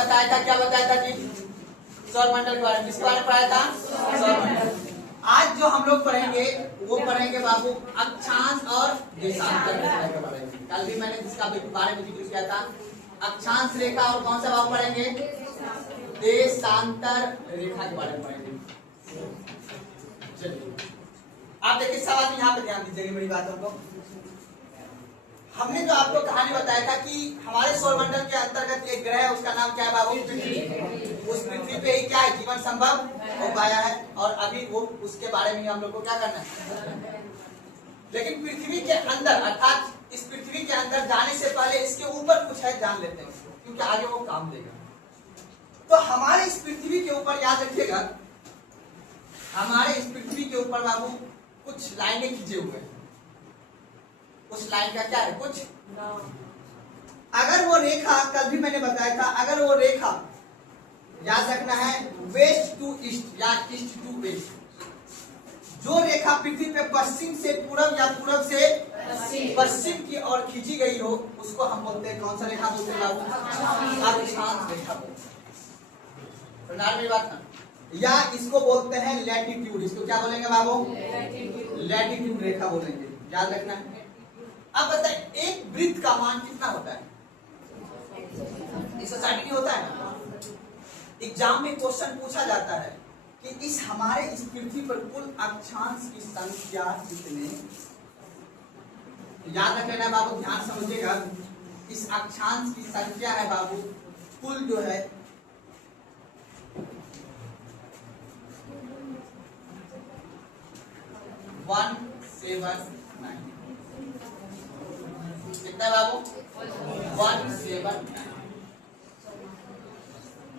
बताया था, क्या बताया था जी? सौरमंडल के बारे में। किसके बारे में पढ़ाया था? सौरमंडल। आज जो हम लोग पढ़ेंगे वो पढ़ेंगे बाबू अक्षांश और देशांतर रेखा के बारे में। कल भी मैंने जिसका बारे में जिक्र किया था, अक्षांश रेखा और कौन सा बाबू पढ़ेंगे? देशांतर रेखा के बारे में पढ़ेंगे। चलिए आप देखिए, सब आदमी यहाँ पे ध्यान दीजिएगा मेरी बातों को। हमने जो आपको कहानी बताया था कि हमारे सौरमंडल के अंतर्गत एक ग्रह है, उसका नाम क्या है बाबू? पृथ्वी। उस पृथ्वी पे ही क्या है, जीवन संभव हो पाया है, और अभी वो उसके बारे में हम लोग को क्या करना है। लेकिन पृथ्वी के अंदर, अर्थात इस पृथ्वी के अंदर जाने से पहले इसके ऊपर कुछ है, जान लेते हैं उसको, क्योंकि आगे वो काम देगा। तो हमारे इस पृथ्वी के ऊपर याद रखिएगा, हमारे इस पृथ्वी के ऊपर बाबू कुछ लाइनें खींचे हुए हैं। उस लाइन का क्या है? कुछ अगर वो रेखा, कल भी मैंने बताया था, अगर वो रेखा याद रखना है वेस्ट टू ईस्ट या ईस्ट टू वेस्ट, जो रेखा पृथ्वी पे पश्चिम से पूरब या पूरब से पश्चिम की ओर खींची गई हो, उसको हम बोलते हैं, कौन सा रेखा बोलते हैं बाबू? अक्षांश रेखा बोलते हैं। मेरी बात ना, या इसको बोलते हैं लैटिट्यूड। इसको क्या बोलेंगे बाबू? लैटिट्यूड रेखा बोलेंगे, याद रखना है। अब बताए, एक वृत्त का मान कितना होता है? इस सोसाइटी में होता है ना, एग्जाम में क्वेश्चन पूछा जाता है कि इस हमारे इस पृथ्वी पर कुल अक्षांश की संख्या कितने? याद रख लेना बाबू, ध्यान समझिएगा। इस अक्षांश की संख्या है बाबू, कुल जो है 179। कितना बाबू? 179।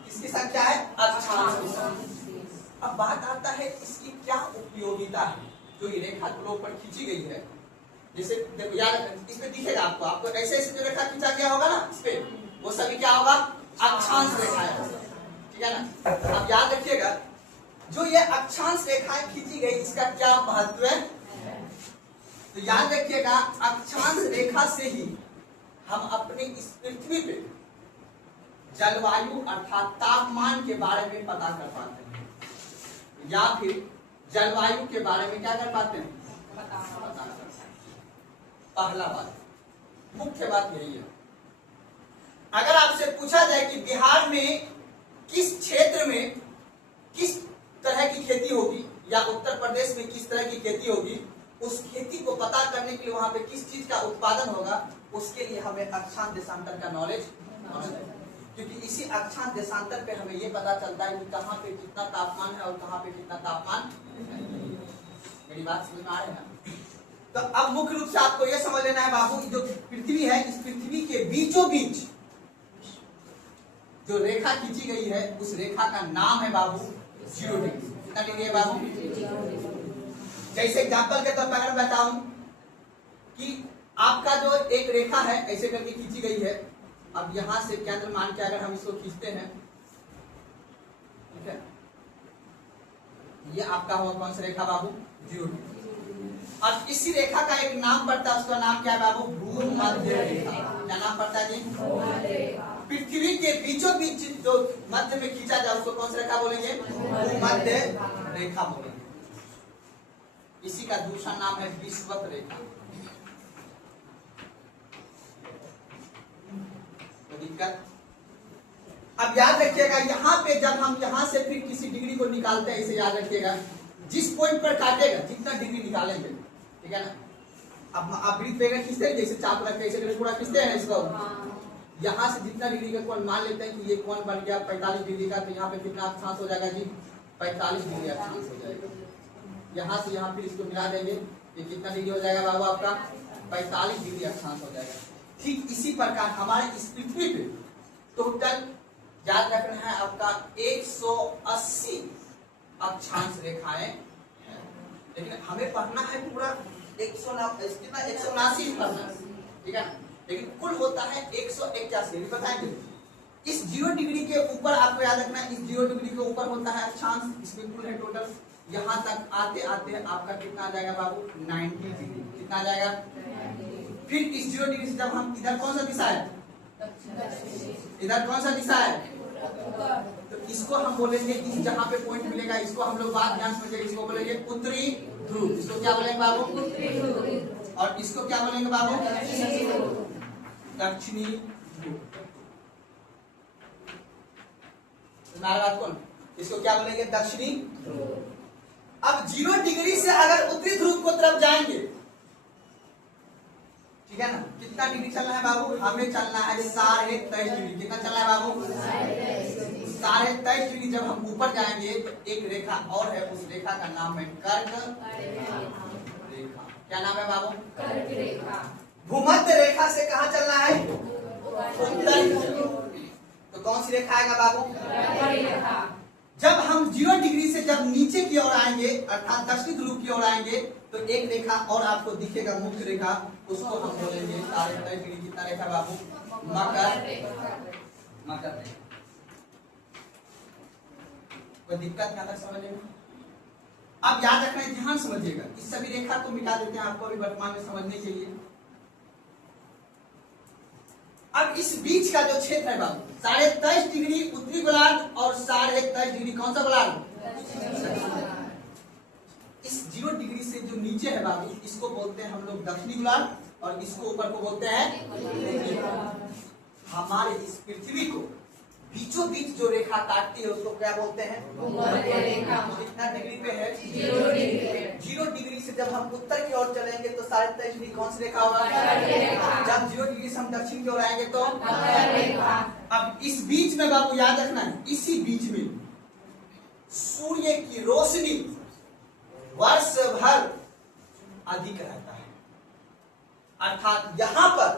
इसकी संख्या है अक्षांश की संख्या। अब बात आता है इसकी क्या उपयोगिता है, जो ये रेखा के ऊपर खींची गई है। जैसे देखो, याद इसमें दिखेगा आपको, आपको ऐसे ऐसे जो रेखा खींचा गया होगा ना, इस पे वो सभी क्या होगा? अक्षांश रेखा है, ठीक है ना। अब याद रखिएगा, जो ये अक्षांश रेखाएं खींची गई, इसका क्या महत्व है? तो याद रखिएगा, अक्षांश रेखा से ही हम अपने इस पृथ्वी पे जलवायु अर्थात तापमान के बारे में पता कर पाते हैं, या फिर जलवायु के बारे में क्या कर पाते हैं? पता कर पाते हैं। पहला बात, मुख्य बात यही है। अगर आपसे पूछा जाए कि बिहार में किस क्षेत्र में किस तरह की खेती होगी, या उत्तर प्रदेश में किस तरह की खेती होगी, उस खेती को पता करने के लिए वहां पे किस चीज का उत्पादन होगा, उसके लिए हमें अक्षांश देशांतर का नॉलेज है। क्योंकि इसी अक्षांश देशांतर पे हमें ये पता चलता है कि कहाँ पे कितना तापमान है और कहाँ पे कितना तापमान नहीं। मेरी बात समझ में आ रही है ना? तो अब मुख्य रूप से आपको ये समझ लेना है बाबू, जो पृथ्वी है, इस पृथ्वी के बीचों बीच जो रेखा खींची गई है, उस रेखा का नाम है बाबू 0 डिग्री। कितना डिग्री है बाबू? जैसे एग्जाम्पल के तौर पर अगर बताऊं कि आपका जो एक रेखा है ऐसे करके खींची गई है, अब यहां से केंद्र मान के अगर हम इसको खींचते हैं, ठीक है, ये आपका हुआ कौन सा रेखा बाबू? 0 डिग्री। और इसी रेखा का एक नाम पड़ता है, उसका नाम क्या है बाबू? भूमध्य रेखा। क्या नाम पड़ता है जी? पृथ्वी के बीचों बीच जो मध्य में खींचा जाए, उसको कौन सा रेखा बोलेंगे? भूमध्य रेखा बोलेंगे। इसी का दूसरा नाम है विषुवत रेखा। तो दिक्कत, अब याद रखिएगा, यहाँ पे जब हम यहाँ से फिर किसी डिग्री को निकालते हैं, इसे याद रखिएगा, जिस पॉइंट पर काटेगा जितना डिग्री निकालेंगे, ठीक है ना। अब आप वृत्त पे खींचते हैं, जैसे चाप रखते हैं, पूरा खींचते हैं इसको, यहाँ से जितना डिग्री का कोण मान लेते हैं कि ये कोण बन गया 45 डिग्री का, तो यहाँ पे कितना अक्षांश हो जाएगा जी? 45 डिग्री अक्षांश हो जाएगा। यहाँ से यहाँ फिर इसको मिला देंगे, ये कितना डिग्री हो जाएगा बाबू? आपका 45 डिग्री अक्षांश हो जाएगा। ठीक इसी प्रकार हमारे इस पृथ्वी पे टोटल याद रखना है आपका 180 अक्षांश रेखाएं हैं, लेकिन हमें पढ़ना है पूरा 179 पढ़ना, ठीक है ना। लेकिन कुल होता है 181। बताएंगे, इस 0 डिग्री के ऊपर आपको याद रखना है, इस 0 डिग्री के ऊपर होता है अक्षांश, इसमें कुल है टोटल। यहाँ तक आते आते आपका कितना आ जाएगा बाबू? 90 डिग्री। कितना आ जाएगा? फिर इस 0 डिग्री से जब हम इधर कौन सा दिशा है? इधर कौन सा दिशा है? तो इसको हम बोलेंगे, इस जहाँ पे पॉइंट मिलेगा इसको हम लोग बात ध्यान समझिए, इसको बोलेंगे उत्तरी ध्रुव। इसको क्या बोलेंगे बाबू? और इसको क्या बोलेंगे बाबू? दक्षिणी ध्रुव। बात कौन? इसको क्या बोलेंगे? दक्षिणी ध्रुव। अब 0 डिग्री से अगर उत्तरी ध्रुव को तरफ जाएंगे, ठीक है ना, कितना डिग्री चलना है बाबू? हमें चलना है 23.5 डिग्री। कितना चलना है बाबू? 23.5 डिग्री। जब हम ऊपर जाएंगे तो एक रेखा और है, उस रेखा का नाम है कर्क रेखा। क्या नाम है बाबू? कर्क रेखा। भूमध्य रेखा से कहाँ चलना है? उत्तर। तो कौन सी रेखा आएगा बाबू? जब हम 0 डिग्री से जब नीचे की ओर आएंगे, अर्थात दक्षिणी ध्रुव की ओर आएंगे, तो एक रेखा और आपको दिखेगा, मुख्य रेखा, उसको हम बोलेंगे 23.5 डिग्री। कितना रेखा बाबू? मकर रेखा। कोई दिक्कत यहाँ तक समझेगा? अब याद रखना है, ध्यान समझिएगा, इस सभी रेखा को मिटा देते हैं आपको अभी वर्तमान में समझने के लिए। अब इस बीच का जो क्षेत्र है बाबू, 23.5 डिग्री उत्तरी गोलार्ध और 23.5 डिग्री कौन सा गोलार्ध? इस 0 डिग्री से जो नीचे है बाबू, इसको बोलते हैं हम लोग दक्षिणी गोलार्ध और इसको ऊपर को बोलते हैं। हमारे इस पृथ्वी को बीचों बीच जो रेखा काटती है उसको क्या बोलते हैं? भूमध्य रेखा। कितना डिग्री पे है? 0 डिग्री। 0 डिग्री से जब हम उत्तर की ओर चलेंगे तो 23.5 डिग्री कौन सी रेखा होगा? जब 0 डिग्री से हम दक्षिण की ओर आएंगे तो मकर रेखा। अब इस बीच में बाबू याद रखना है, इसी बीच में सूर्य की रोशनी वर्ष भर अधिक रहता है, अर्थात यहाँ पर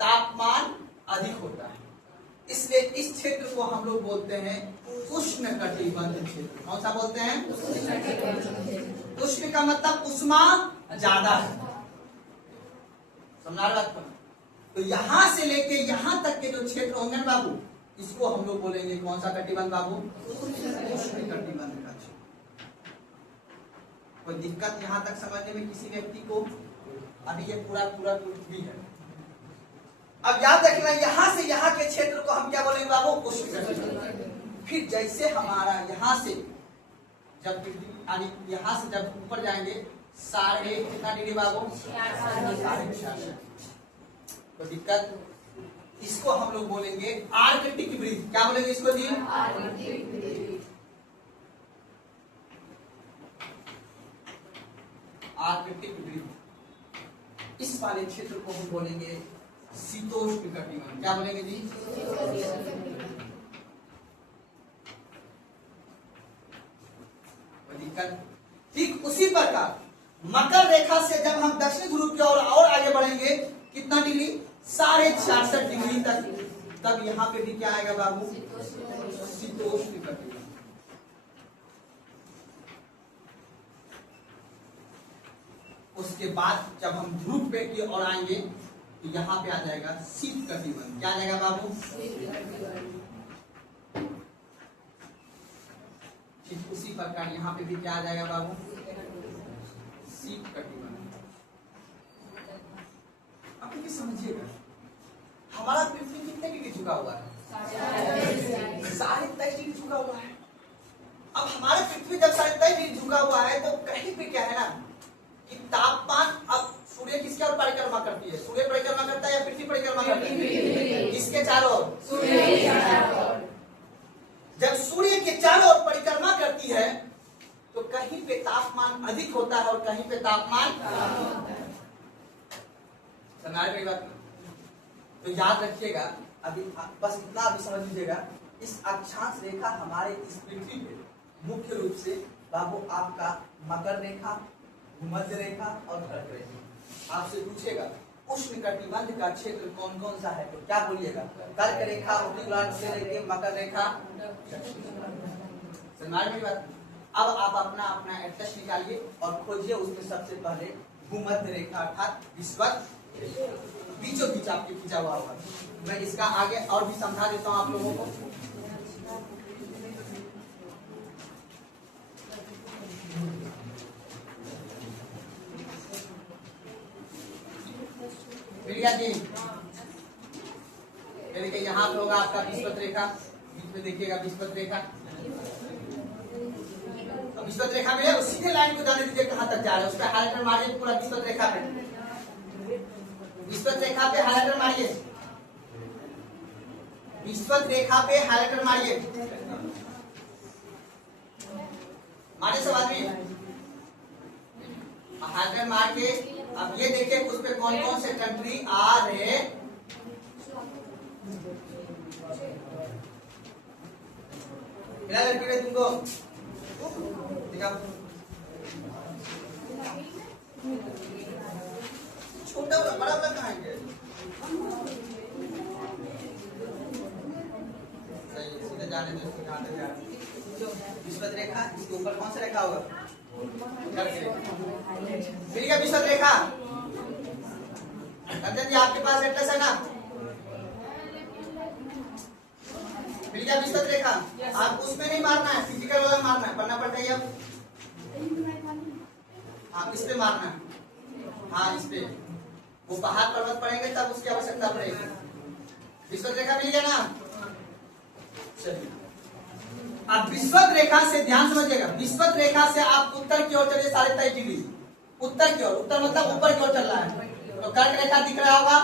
तापमान अधिक होता है, इसलिए इस क्षेत्र को हम लोग बोलते हैं उष्ण कटिबंध क्षेत्र। कौन सा बोलते हैं? उष्ण का मतलब उष्मा ज्यादा है। समझा बात? तो यहाँ से लेके यहाँ तक के जो क्षेत्र होंगे ना बाबू, इसको हम लोग बोलेंगे कौन सा कटिबंध बाबू? उष्ण कटिबंध का क्षेत्र। कोई दिक्कत यहाँ तक समझने में किसी व्यक्ति को? अभी ये पूरा भी है। अब याद रखना, यहाँ से यहाँ के क्षेत्र को हम क्या बोलेंगे बाबू? उष्ण कटिबंध। फिर जैसे हमारा यहाँ से जब यहाँ से जब ऊपर जाएंगे, कितना डिग्री बाबू? 66। तो दिक्कत, इसको हम लोग बोलेंगे आर्कटिक वृत्त। क्या बोलेंगे इसको जी? आर्कटिक वृत्त। इस वाले क्षेत्र को हम बोलेंगे शीतोष्ण कटिबंध। क्या बोलेंगे जी? ठीक उसी प्रकार मकर रेखा से जब हम दक्षिण ध्रुव की ओर और आगे बढ़ेंगे, कितना डिग्री? 66.5 डिग्री तक, तब यहाँ पे भी क्या आएगा बाबू? शीतोष्ण कटिबंध। उसके बाद जब हम ध्रुव पे की ओर आएंगे तो यहाँ पे आ जाएगा शीत कटिबंध। क्या आ जाएगा बाबू? ठीक उसी प्रकार यहाँ पे भी क्या आ जाएगा बाबू? शीत कटिबंध। अब ये समझिएगा, हमारा पृथ्वी कितने डिग्री झुका हुआ है? 23.5 डिग्री झुका हुआ है। अब हमारा पृथ्वी जब 23.5 डिग्री झुका हुआ है तो कहीं पे क्या है ना कि तापमान, अब सूर्य किसके ओर परिक्रमा करती है? सूर्य परिक्रमा करता है या पृथ्वी परिक्रमा करती है? किसके चारों ओर? सूर्य के चारों ओर। जब सूर्य के चारों ओर परिक्रमा करती है तो कहीं पे तापमान अधिक होता है और कहीं पे तापमान कम होता है। समझ में बात? तो याद रखिएगा, अभी बस इतना अभी समझ लीजिएगा, इस अक्षांश रेखा हमारे इस पृथ्वी पे मुख्य रूप से बाबू आपका मकर रेखा, भूमध्य रेखा और कर्क रेखा। आपसे पूछेगा उष्ण कटिबंध का क्षेत्र कौन कौन सा है, तो क्या बोलिएगा? कर्क रेखा, उत्तरी गोलार्ध से लेके मकर रेखा। समझ में बात? अब आप अपना अपना एड्रेस निकालिए और खोजिए, उसमें सबसे पहले भूमध्य रेखा अर्थात विषुवत बीचों बीच आपके खींचा हुआ होगा। मैं इसका आगे और भी समझा देता हूँ आप लोगों को। मिल गया जी? यहाँ होगा आपका विषुवत रेखा, बीच में देखिएगा विस्पत रेखा। अब विस्पत रेखा में है, सीधे लाइन को जाने दीजिए कहां तक जा रहा है, उस पर हाइलाइटर मारिए पूरा विस्पत रेखा पे, विस्पत रेखा पे हाइलाइटर मारिए, विस्पत रेखा पे हाइलाइटर मारिए, मारिए सब आदमी हाइलाइटर मार के। अब ये देखिए उस पे कौन कौन से कंट्री आ रहे, तुमको छोटा बड़ा बड़ा कहाँ है, सीधे जाने दो, कहाँ तक जा रहे विस्पत रेखा, इसके ऊपर कौन सा रेखा होगा, मिल गया विस्पत रेखा। रंजन जी आपके पास एटलस है ना, मिल गया विस्पत रेखा। आप उसमें नहीं मारना है, फिजिकल वाला मारना है, पढ़ना पड़ता है अब। आप इस पे मारना है, हाँ इस पे, वो पहाड़ पर्वत पड़ेंगे तब उसकी आवश्यकता पड़ेगी। विस्पत रेखा मिल गया ना, चलिए अब विस्पत रेखा से ध्यान समझिएगा, विस्पत रेखा से आप उत्तर की ओर चलिए 23.5 डिग्री, उत्तर की ओर, उत्तर मतलब ऊपर की ओर चल रहा है, तो कर्क रेखा दिख रहा होगा,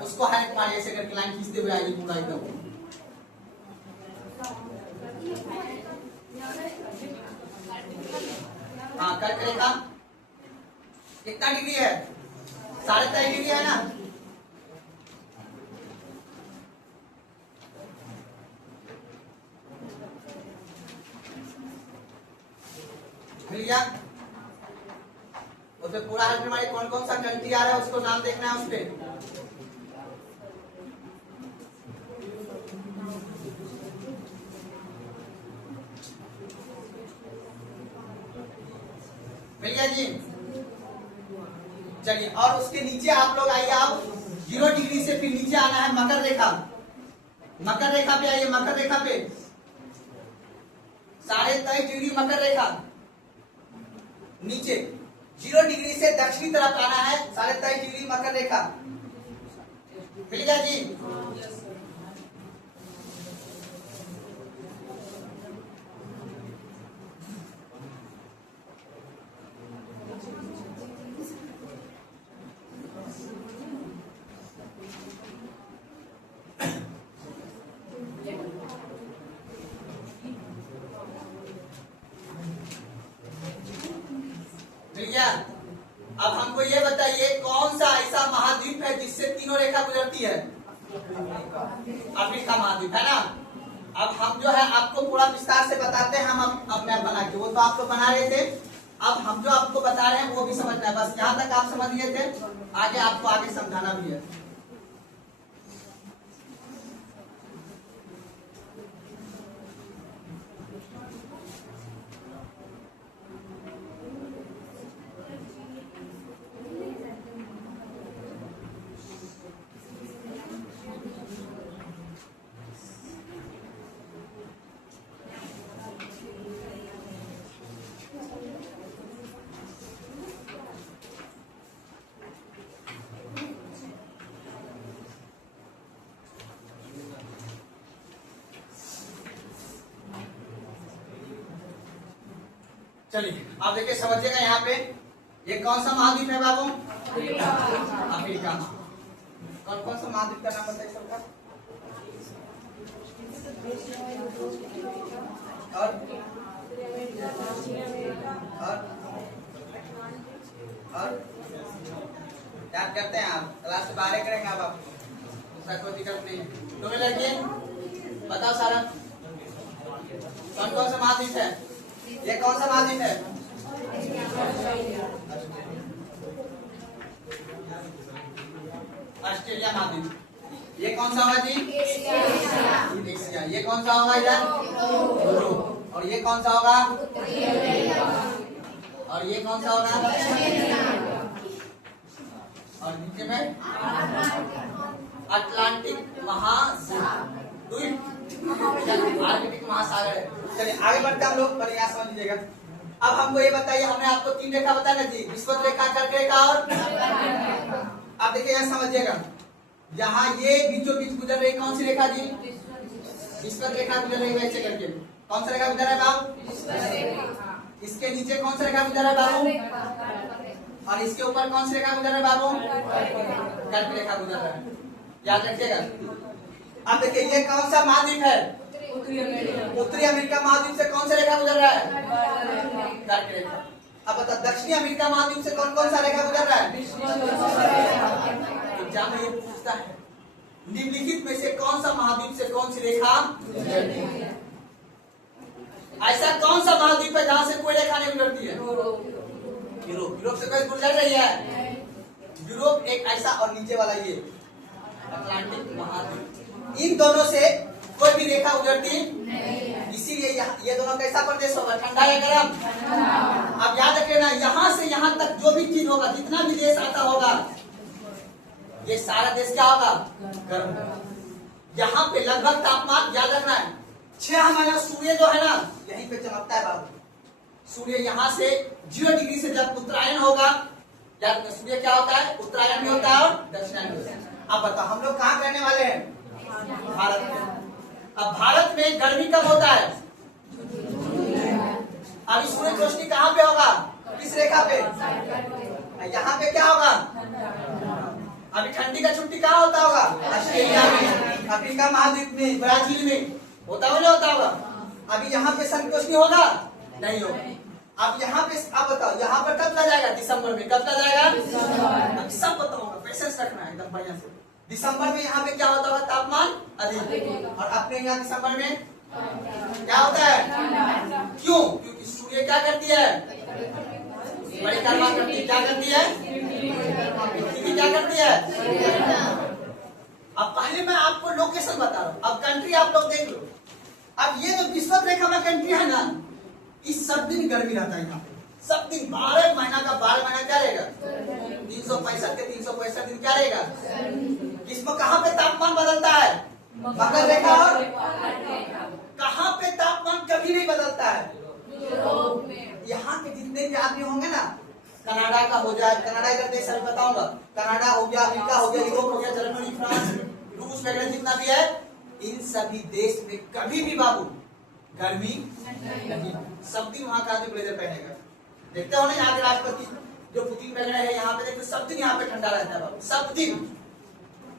उसको हाइलाइट मारिए ऐसे करके, लाइन खींचते हुए आइए पूरा एकदम। हाँ कर्क रेखा कितना डिग्री है, 23.5 डिग्री है ना, मिल गया। उसमें पूरा हाइलाइट मारिए, कौन कौन सा कंट्री आ रहा है उसको नाम देखना है उस पे। मिल गया जी, चलिए और उसके नीचे आप लोग आइए, आप 0 डिग्री से फिर नीचे आना है मकर रेखा, मकर रेखा पे आइए, मकर रेखा पे 23.5 डिग्री मकर रेखा, नीचे 0 डिग्री से दक्षिणी तरफ आना है, 23.5 डिग्री मकर रेखा, मिल गया जी। अब हमको ये बताइए कौन सा ऐसा महाद्वीप है जिससे तीनों रेखा गुजरती है, अफ्रीका महाद्वीप है ना। अब हम जो है आपको पूरा विस्तार से बताते हैं, हम अब मैप बना के, वो तो आप लोग बना रहे थे, अब हम जो आपको बता रहे हैं वो भी समझना है, बस यहाँ तक आप समझ लिए थे, आगे आपको आगे समझाना भी है। चलिए आप देखिए समझिएगा, यहाँ पे ये कौन सा महाद्वीप है बाबू, अफ्रीका। कौन कौन सा महाद्वीप का नाम बताइए सबका, और याद करते हैं आप, क्लास से बाहर करेंगे आप उसका कोई दिक्कत नहीं है। तुम्हें लड़की बताओ सारा कौन कौन सा महाद्वीप है, ये कौन सा महाद्वीप है, ऑस्ट्रेलिया महाद्वीप। ये कौन सा होगा जी, एशिया। ये कौन सा होगा इधर, यूरोप। और ये कौन सा होगा, और ये कौन सा होगा, और नीचे में अटलांटिक महाद्वीप, आर्कटिक महासागर है। चलिए आगे बढ़ते हम लोग, पर यहाँ समझ लीजिएगा। अब हमको ये बताइए, हमने आपको 3 रेखा बताया ना जी, विस्पत रेखा, कर्क रेखा और, अब देखिए यहाँ समझिएगा, यहाँ ये बीचों बीच गुजर रही कौन सी रेखा जी, विस्पत रेखा गुजर रही है ऐसे करके। कौन सा रेखा गुजर रहा है बाबू? इसके नीचे कौन सा रेखा गुजर रहा है बाबू? और इसके ऊपर कौन सी रेखा गुजर रहा है बाबू? कर्क रेखा गुजर रहा है, याद रखिएगा। अब देखिए ये कौन सा महाद्वीप है? उत्तरी अमेरिका महाद्वीप से कौन सा रेखा गुजर रहा है? कर्क रेखा। अब बता दक्षिणी अमेरिका महाद्वीप से कौन कौन सा रेखा गुजर रहा है? एग्जाम में ये पूछता है निम्नलिखित में से कौन सा महाद्वीप से कौन सी रेखा गुजरती है? ऐसा कौन सा महाद्वीप है जहां से कोई रेखा नहीं गुजरती है? यूरोप। यूरोप से कोई गुजर रही है? यूरोप एक ऐसा, और नीचे वाला ये अटलांटिक महाद्वीप, इन दोनों से कोई भी रेखा गुजरती नहीं है। इसीलिए ये दोनों कैसा प्रदेश होगा? ठंडा या गर्म? अब याद रखना यहाँ से यहाँ तक जो भी चीज होगा, जितना भी देश आता होगा, ये सारा देश क्या होगा? गर्म। यहाँ पे लगभग तापमान याद रखना है 6 महीना सूर्य जो है ना यहीं पे चमकता है बाबू। सूर्य यहाँ से 0 डिग्री से जब उत्तरायण होगा, याद रखना सूर्य क्या होता है? उत्तरायण भी होता है और दक्षिणायन भी होता है। अब बताओ हम लोग कहाँ रहने वाले हैं? भारत में। अब भारत में गर्मी कब होता है? अभी सूर्य की रोशनी कहाँ पे होगा? किस रेखा पे? यहाँ पे क्या होगा? अभी ठंडी का छुट्टी कहाँ होता होगा? ऑस्ट्रेलिया में, अफ्रीका महाद्वीप में, ब्राजील में होता होगा, नहीं होता होगा? अभी यहाँ पे सन की रोशनी होगा? नहीं होगा। अब यहाँ पे आप बताओ यहाँ पर कब चला जाएगा? दिसंबर में। कब चला जाएगा? अभी सब बताऊंगा, पेशेंस रखना है एकदम बढ़िया से। दिसंबर में यहाँ पे क्या होता होगा? तापमान अधिक। और अपने यहाँ दिसंबर में क्या होता है? क्यों? क्योंकि सूर्य क्या करती है? परिक्रमा करती है। क्या करती है? पृथ्वी क्या करती है? अब पहले मैं आपको लोकेशन बता रहा हूँ, अब कंट्री आप लोग देख लो। अब ये जो विस्पत रेखा में कंट्री है ना, इस सब दिन गर्मी रहता है यहाँ पे, सब दिन 12 महीना का 12 महीना क्या रहेगा? 365 के 365 दिन क्या रहेगा? इसमें कहाँ पे तापमान बदलता है? मकर रेखा। और कहाँ पे तापमान कभी नहीं बदलता है? यहाँ के जितने भी आदमी होंगे ना, कनाडा का हो जाए, कनाडा का देश अभी बताऊंगा, कनाडा हो गया, अमेरिका हो गया, यूरोप हो गया, जर्मनी, फ्रांस, रूस वगैरह जितना भी है, इन सभी देश में कभी भी बाबू गर्मी नहीं। सब दिन वहाँ का आदमी ब्लेजर पहनेगा। देखते हो ना यहाँ के राष्ट्रपति जो पुतिन वगैरह है, यहाँ पे देखते सब दिन यहाँ पे ठंडा रहता है बाबू, सब दिन।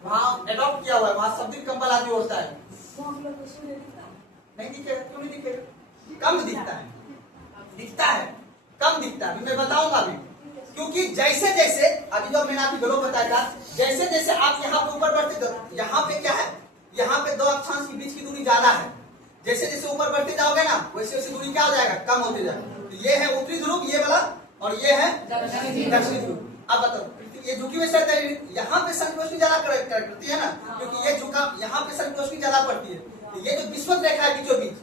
वहाँ एडॉप्ट किया हुआ है, वहाँ सब दिन कंबल आदमी होता है। नहीं दिखेगा? क्यों नहीं दिखेगा? कम दिखता है, दिखता है, कम दिखता है। मैं बताऊंगा अभी, क्योंकि जैसे जैसे अभी जो मैंने आपको ग्लोब बताया था, जैसे जैसे आप यहाँ पे ऊपर बढ़ते तो यहाँ पे क्या है? यहाँ पे 2 अक्षांश के बीच की दूरी ज्यादा है। जैसे जैसे ऊपर बढ़ते जाओगे ना, वैसे वैसे दूरी क्या हो जाएगा? कम होते जाएगा। तो ये है उत्तरी ध्रुव, ये वाला, और ये है दक्षिणी ध्रुव। अब बताओ ये झुकी हुई सतह, यहाँ पे सन की रोशनी ज्यादा करती है ना, क्योंकि ये झुका, यहाँ पे सन की रोशनी ज्यादा पड़ती है। तो ये जो विस्पत रेखा है बीचों बीच,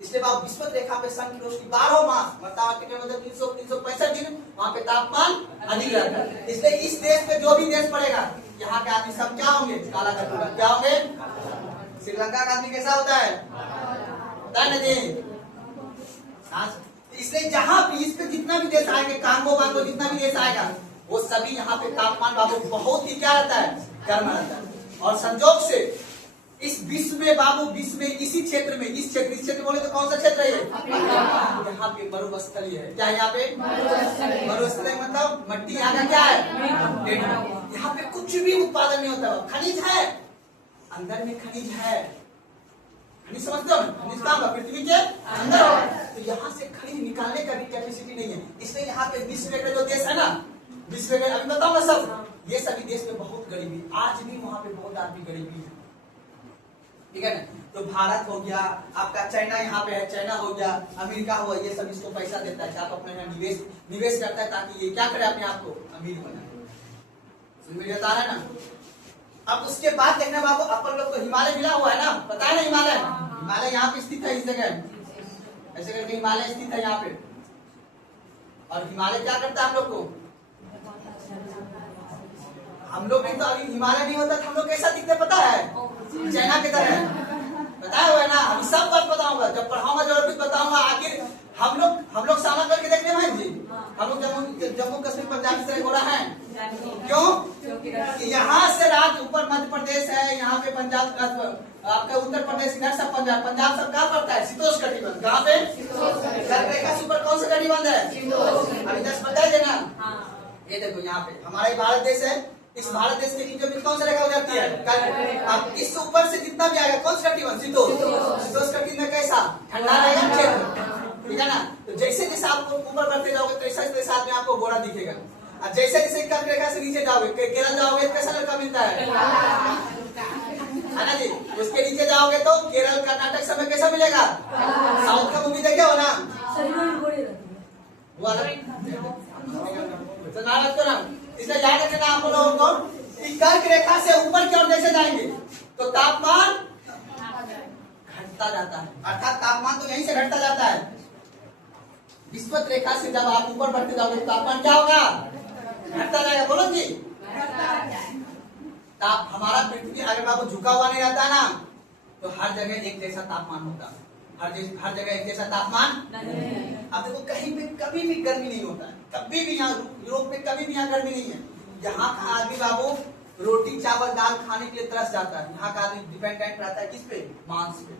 इसलिए बाबू विस्पत रेखा पे सन की रोशनी 12 मास मतलब 365 दिन वहाँ पे तापमान अधिक रहता है। इसलिए इस देश पे जो भी देश पड़ेगा, यहाँ के आदमी सब क्या होंगे? काला कटोरा। क्या होंगे? श्रीलंका का आदमी कैसा होता है? होता है ना जी? इसलिए जहाँ भी इस पे जितना भी देश आएंगे, कांगो वांगो जितना भी देश आएगा, वो सभी यहाँ पे तापमान बाबू बहुत ही क्या रहता है? गर्म रहता है। और संजोग से इस विश्व में बाबू, विश्व में इसी क्षेत्र में, इस क्षेत्र बोले तो कौन सा क्षेत्र है? यहाँ पे मरुस्थली है। क्या यहाँ पे? मरुस्थली मतलब मट्टी यहाँ का क्या है? यहाँ पे कुछ भी उत्पादन नहीं होता। खनिज है, अंदर में खनिज है। खनिज समझते हो? खनिज कहाँ होगा? पृथ्वी के अंदर होगा। तो यहाँ से खनिज निकालने का भी कैपेसिटी नहीं है। इसलिए यहाँ पे विश्व का जो देश है ना, विश्व का अभी बताऊंगा सब, ये सभी देश में बहुत गरीबी, आज भी वहाँ पे बहुत आदमी गरीबी है। ठीक है ना? तो भारत हो गया आपका, चाइना यहाँ पे है, चाइना हो गया, अमेरिका हुआ, ये सब इसको पैसा देता है, आप अपने यहाँ निवेश करता है ताकि ये क्या करे? अपने आप को अमीर बनाए। समझ में आता है ना? अब उसके बाद देखना बाबू, अपन लोग को हिमालय मिला हुआ है ना, पता है ना? हिमालय, हिमालय यहाँ पे स्थित है, इस जगह ऐसे करके हिमालय स्थित है यहाँ पे। और हिमालय क्या करता है हम लोग को? हम लोग भी तो अभी हिमालय नहीं होता तो हम लोग कैसा दिखते पता है? चाइना की तरह। बताया हुआ है ना? अभी सब बात बताऊंगा, जब पढ़ाऊंगा जरूर भी बताऊंगा। आखिर हम लोग सामना करके देखने भाई जी, हम लोग जम्मू कश्मीर पंजाब की तरह हो रहा है। क्यों? यहाँ से राज्य ऊपर मध्य प्रदेश है, यहाँ पे पंजाब आपका उत्तर प्रदेश, इधर सब पंजाब, पंजाब सब कहाँ पड़ता है? शीतोष्ण कटिबंध। कहाँ पे? कर्क रेखा से ऊपर कौन सा कटिबंध है? अभी 10 बता देना। ये देखो यहाँ पे हमारा ही भारत देश है, इस भारत देश के नीचे कौन सा रेखा हो जाती है? कर्क। अब इस ऊपर से जितना भी आएगा कौन सा कटिबंध? शीतोष्ण कटिबंध कैसा? ठंडा रहेगा क्षेत्र, ठीक है ना। तो जैसे जैसे आप ऊपर बढ़ते जाओगे तो ऐसा में आपको गोरा दिखेगा। और जैसे जैसे कर्क रेखा से नीचे जाओगे, केरल जाओगे कैसा लड़का मिलता है ना जी। उसके नीचे जाओगे तो केरल कर्नाटक सब में कैसा मिलेगा? साउथ का मूवी देखे हो ना? इसलिए याद रखना आप लोगों को कि कर्क रेखा से ऊपर की ओर जैसे जाएंगे तो तापमान घटता जाता है, अर्थात तापमान तो यहीं से घटता जाता है। विषुवत रेखा से जब आप ऊपर बढ़ते जाओगे तापमान क्या होगा? घटता जाएगा। बोलो जी। ताप हमारा पृथ्वी अगर बाबू झुका हुआ नहीं रहता ना तो हर जगह एक जैसा तापमान होता, हर जगह एक जैसा तापमान। अब देखो कहीं पे कभी भी गर्मी नहीं होता है, कभी भी। यहाँ यूरोप में कभी भी यहाँ गर्मी नहीं है। यहाँ का आदमी बाबू रोटी चावल दाल खाने के लिए तरस जाता है। यहाँ का आदमी डिपेंडेंट रहता है किस पे? मांस पे।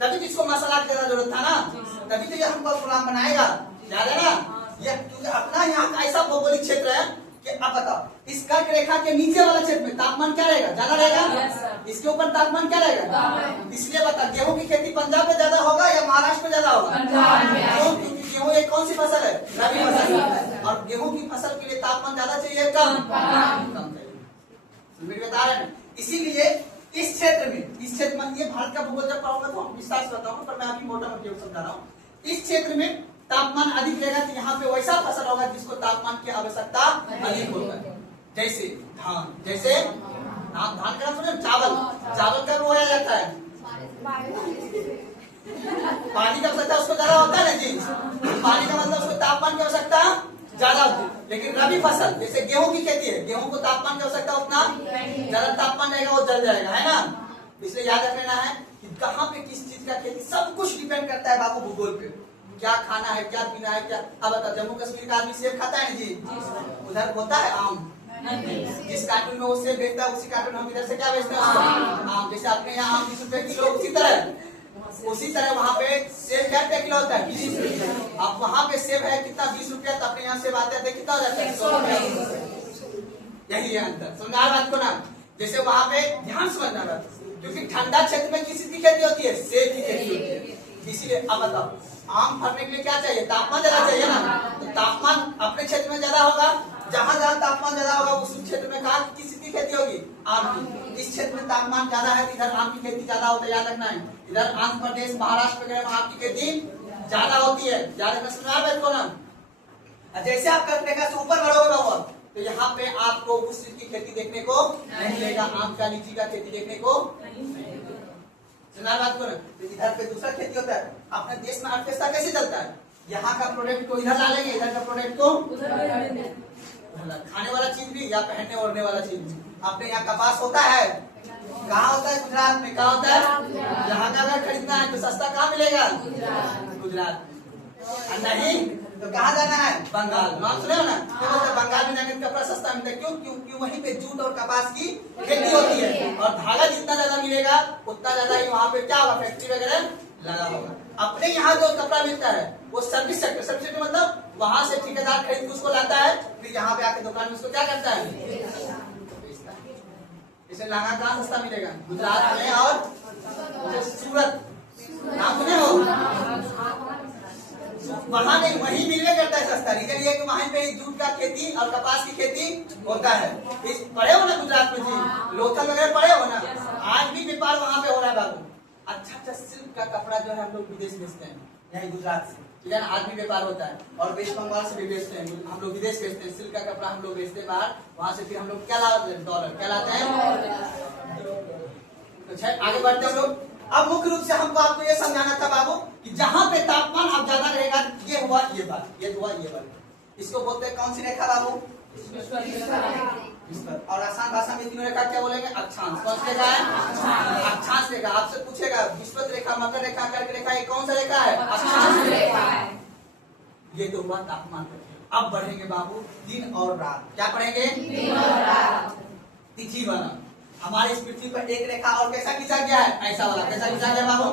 तभी तो इसको मसाला की ज्यादा जरूरत था ना, तभी तो ये हमको प्रोग्राम बनाएगा, याद है ना। ये क्योंकि अपना यहाँ का ऐसा भौगोलिक क्षेत्र है कि अब बताओ इस कर्क रेखा के नीचे वाला क्षेत्र में तापमान क्या रहेगा? ज्यादा रहेगा। इसके ऊपर तापमान क्या रहेगा? इसलिए बता, गेहूं की खेती पंजाब में ज्यादा होगा या महाराष्ट्र में ज्यादा होगा? क्योंकि गेहूं एक कौन सी फसल है? रबी फसल है। और गेहूं की फसल के लिए तापमान ज्यादा चाहिए कम चाहिए? बता रहे हैं। इसीलिए इस क्षेत्र में ये भारत का भूगोल जब पढ़ूंगा तो हम विस्तार से बताऊंगा, पर मैं अभी मोटा मोटी समझा रहा हूँ। इस क्षेत्र में तापमान अधिक रहेगा तो यहाँ पे वैसा फसल होगा जिसको तापमान की आवश्यकता अधिक होगा। जैसे धान, जैसे धान का नाम सुने? चावल कब बोया जाता है? पानी की आवश्यकता उसको ज्यादा होता है ना जी। पानी का मतलब उसको तापमान की आवश्यकता ज्यादा होती है। लेकिन रबी फसल जैसे गेहूं की खेती है, गेहूं को तापमान की आवश्यकता उतना ज्यादा तापमान रहेगा, वो जल जाएगा, है ना। इसलिए याद रखना है कि कहाँ पे किस चीज का खेती, सब कुछ डिपेंड करता है बाबू भूगोल पे। क्या खाना है, क्या पीना है, क्या। अब बता, जम्मू कश्मीर का आदमी सेब खाता है ना जी, उधर होता है आम। जिस कार्टून में वो सेब बेचता है उसी कार्टून में हम इधर से क्या बेचते हैं? आम। जैसे अपने यहाँ आम 20 रुपए किलो, उसी तरह वहाँ पे सेब क्या रुपया किलो होता है? 20 रुपए। अब वहाँ पे सेब है कितना? 20 रुपया। तो अपने यहाँ सेब आते हैं कितना हो जाता है? 100 रुपया। यही है अंतर, समझा बात को ना। जैसे वहाँ पे ध्यान समझना बात, क्योंकि ठंडा क्षेत्र में किसी की खेती होती है? सेब की खेती होती है। इसीलिए अब बताओ आम फलने के लिए क्या चाहिए? तापमान ज्यादा चाहिए ना। तो तापमान अपने क्षेत्र में ज्यादा होगा, जहाँ जहाँ तापमान ज्यादा होगा उस क्षेत्र में कहा किसी की खेती होगी? आम की। इस क्षेत्र में तापमान ज्यादा है तो इधर आम की खेती ज्यादा होता है, याद रखना है। इधर आंध्र प्रदेश महाराष्ट्र वगैरह में आम की खेती ज्यादा होती है, याद रखना। समझा को ना। जैसे आप कर्क रेखा से ऊपर बढ़ोगे बाबू तो यहाँ पे आपको उस चीज की खेती देखने को नहीं मिलेगा, आम का लीची का खेती देखने को बात को ना। इधर पे दूसरा खेती होता है। अपने देश में अर्थव्यवस्था कैसे चलता है? यहाँ का प्रोडक्ट को इधर डालेंगे, इधर का प्रोडक्ट को खाने वाला चीज भी या पहनने ओढ़ने वाला चीज भी। अपने यहाँ कपास होता है, कहाँ होता है? गुजरात में। कहाँ होता है? यहाँ का अगर खरीदना है तो सस्ता कहाँ मिलेगा? गुजरात में। नहीं तो कहाँ जाना है? बंगाल। नाम सुने हो ना? तो बंगाल में जाने कपड़ा सस्ता मिलता है। क्यों? क्योंकि वहीं पे जूट और कपास की खेती होती है और धागा जितना ज्यादा मिलेगा उतना ज्यादा ही वहाँ पे क्या होगा? फैक्ट्री वगैरह लगा होगा। अपने यहाँ जो कपड़ा मिलता है वो सर्विस सेक्टर मतलब वहाँ से ठेकेदार खरीद के उसको लाता है, फिर यहाँ पे आके दुकान में उसको क्या करता है? इसे लहंगा कहाँ सस्ता मिलेगा? गुजरात में और सूरत। नाम सुने हो? वहाँ नहीं, वहीं मिलने करता है सस्ता। रीजन ये कि वहाँ पे जूट का खेती और कपास की खेती होता है। इस पढ़े हो ना गुजरात में जी, लोथल वगैरह पढ़े हो ना? आज भी व्यापार वहाँ पे हो रहा है बाबू। अच्छा सिल्क का कपड़ा जो है हम लोग विदेश भेजते हैं, यही गुजरात से, ठीक है ना। आज भी व्यापार होता है और वेस्ट बंगाल से भी बेचते हैं हम लोग, विदेश भेजते हैं। सिल्क का कपड़ा हम लोग भेजते हैं बाहर, वहाँ से फिर हम लोग क्या लाते हैं? डॉलर। क्या लाते हैं? तो आगे बढ़ते हैं लोग। अब मुख्य रूप से हमको आपको ये समझाना था बाबू कि जहाँ पे तापमान अब ज्यादा रहेगा, ये हुआ ये बात, ये हुआ ये बात। इसको बोलते हैं कौन सी रेखा बाबू? और आसान भाषा में तीनों रेखा क्या बोलेंगे? अक्षांश। कौन सी रेखा है? अक्षांश रेखा। आपसे पूछेगा विषुवत रेखा, मकर रेखा, कर्क रेखा, ये कौन सा रेखा है? अक्षांश रेखा है। ये तो हुआ तापमान। अब बढ़ेंगे बाबू दिन और रात। क्या पढ़ेंगे? दिन और रात। तिथि बना। हमारे इस पृथ्वी पर एक रेखा और कैसा खींचा गया है, ऐसा वाला। कैसा खींचा गया बाबू,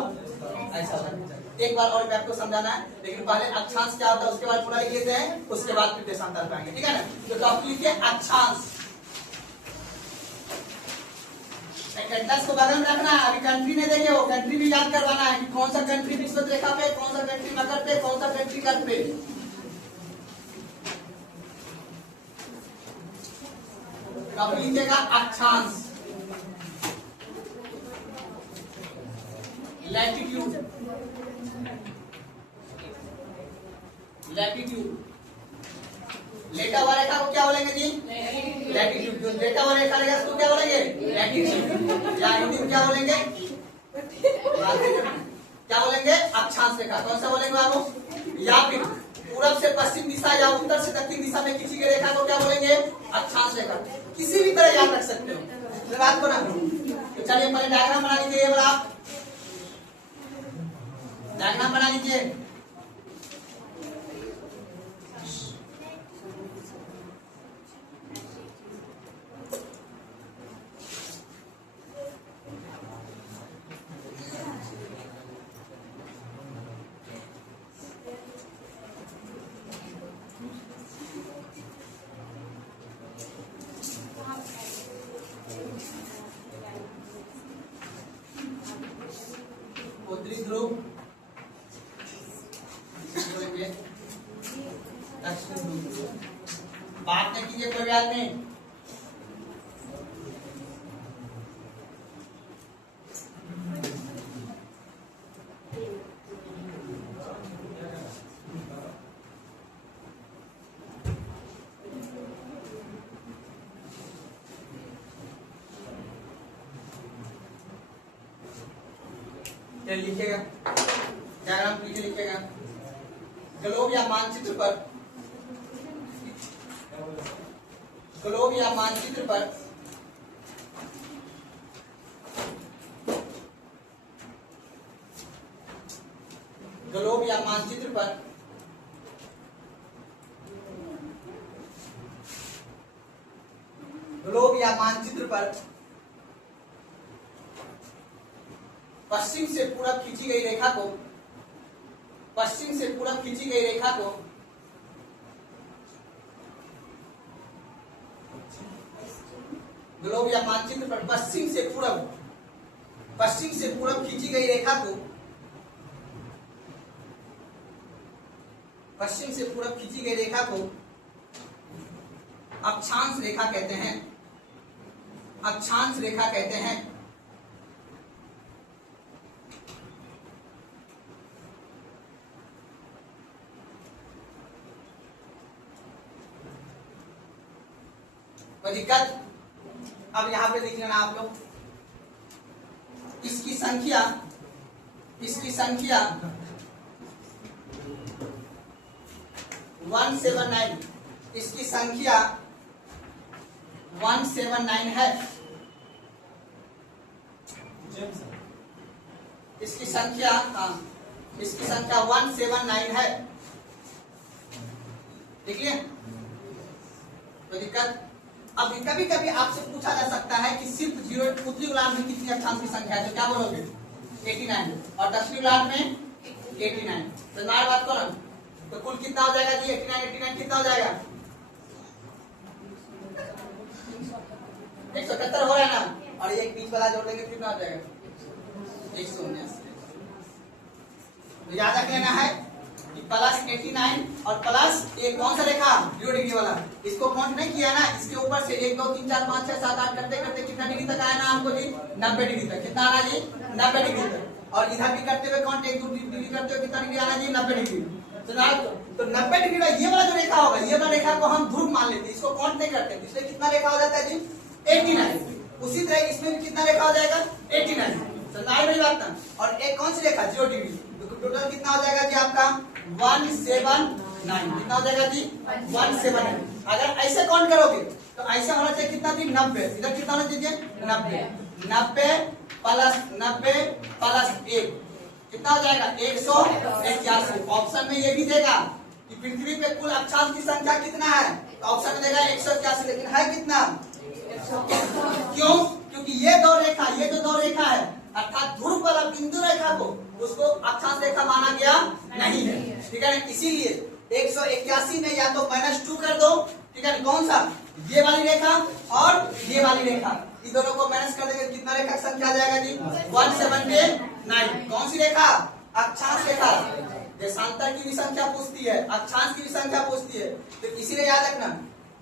ऐसा वाला खींचा गया। एक बार और मैं आपको समझाना है, लेकिन पहले अक्षांश क्या होता है उसके बाद पूरा लिख लेते हैं, उसके बाद फिर देशांतर पाएंगे, ठीक है ना। तो टॉपिक लिखिए अक्षांश। एटलस को बगल में रखना है, अभी कंट्री नहीं देंगे, वो कंट्री भी याद करवाना है कि कौन सा कंट्री विषुवत रेखा पे, कौन सा कंट्री मकर पे, कौन सा कंट्री कर्क पे। अब लिखिएगा अक्षांश। लैटिट्यूड, लैटिट्यूड, लेटा हुआ रेखा को क्या बोलेंगे जी, लैटिट्यूड। जो लेटा हुआ रेखा रहेगा उसको क्या बोलेंगे, लैटिट्यूड। या हिंदी में क्या बोलेंगे, क्या बोलेंगे, अक्षांश रेखा। कौन सा बोलेंगे बाबू, या फिर पूरब से पश्चिम दिशा या उत्तर से दक्षिण दिशा में खींची गई रेखा को क्या बोलेंगे, अक्षांश रेखा। किसी भी तरह याद रख सकते हो बात को ना। तो चलिए पहले डायग्राम बना लीजिए, ये वाला डायग्राम बना लीजिए। उत्तरी ध्रुव, दक्षिण ध्रुव। बात नहीं कीजिए, कोई बात नहीं। लिखेगा डायग्राम कीजिए, लिखेगा ग्लोब या मानचित्र पर, ग्लोब या मानचित्र पर ग्लोब या मानचित्र पर ग्लोब या मानचित्र पर पश्चिम से पूरब खींची गई रेखा को, पश्चिम से पूरब खींची गई रेखा को ग्लोब या मानचित्र पर पश्चिम से पूरब, पश्चिम से पूरब खींची गई रेखा को, पश्चिम से पूरब खींची गई रेखा को अक्षांश रेखा कहते हैं, अक्षांश रेखा कहते हैं। कोई दिक्कत? अब यहां पे लिख लेना आप लोग, इसकी संख्या, इसकी संख्या 179, इसकी संख्या 179 है, इसकी संख्या, इसकी संख्या 179 है, ठीक है। कोई दिक्कत? अब कभी कभी आपसे पूछा जा सकता है कि सिर्फ जीरो उत्तरी गोलार्ध में कितनी अक्षांश की संख्या है, तो क्या बोलोगे, 89, और दक्षिणी गोलार्ध में 89। तो नार बात करो, तो कुल कितना हो जाएगा जी, 89 89 कितना हो जाएगा, 171 हो रहा है ना, और एक बीच वाला जोड़ देंगे कितना हो जाएगा, 179। तो याद रख लेना है कि प्लस 89 और प्लस एक कौन सा रेखा, 0 डिग्री वाला, इसको काउंट नहीं किया ना, इसके ऊपर से 1 2 3 4 5 6 7 8 करते करते कितना डिग्री तक आया ना हमको जी, 90 डिग्री तक। कितना आना जी, 90 डिग्री तक। और इधर भी करते हुए काउंट 1 2 डिग्री करते हुए कितना डिग्री आना जी, 90 डिग्री। तो 90 डिग्री का ये वाला जो रेखा होगा, ये वाला रेखा को हम ध्रुव मान लेते हैं, इसको काउंट नहीं करते, इसलिए कितना रेखा हो जाता है जी, 89। उसी तरह इसमें भी कितना रेखा हो जाएगा, 89। तो नाइन वाली बात ना, और एक कौन सी रेखा, 0 डिग्री। तो टोटल कितना हो जाएगा जी आपका 179। कितना हो जाएगा जी, 179। अगर ऐसे काउंट करोगे तो ऐसा होना चाहिए कितना जी, 90। इधर कितना होना चाहिए, 90। 90 प्लस 90 प्लस 1 कितना हो जाएगा, 181। ऑप्शन में ये भी देगा कि पृथ्वी पे कुल अक्षांश की संख्या कितना है, तो ऑप्शन में देगा 181, लेकिन है कितना, क्यों, क्योंकि क्योंकि ये जो दो रेखा है अर्थात ध्रुव वाला बिंदु रेखा को उसको अक्षांश रेखा माना गया नहीं है, ठीक है ना। इसीलिए 181 में या तो -2 कर दो, ठीक है। कौन सा, ये वाली रेखा और ये वाली रेखा, इन दोनों को माइनस कर देंगे, कितना रेखा की संख्या आ जाएगा जी 179। कौन सी रेखा, अक्षांश रेखा। देशांतर की भी संख्या पूछती है, अक्षांश की भी संख्या पूछती है, तो इसीलिए याद रखना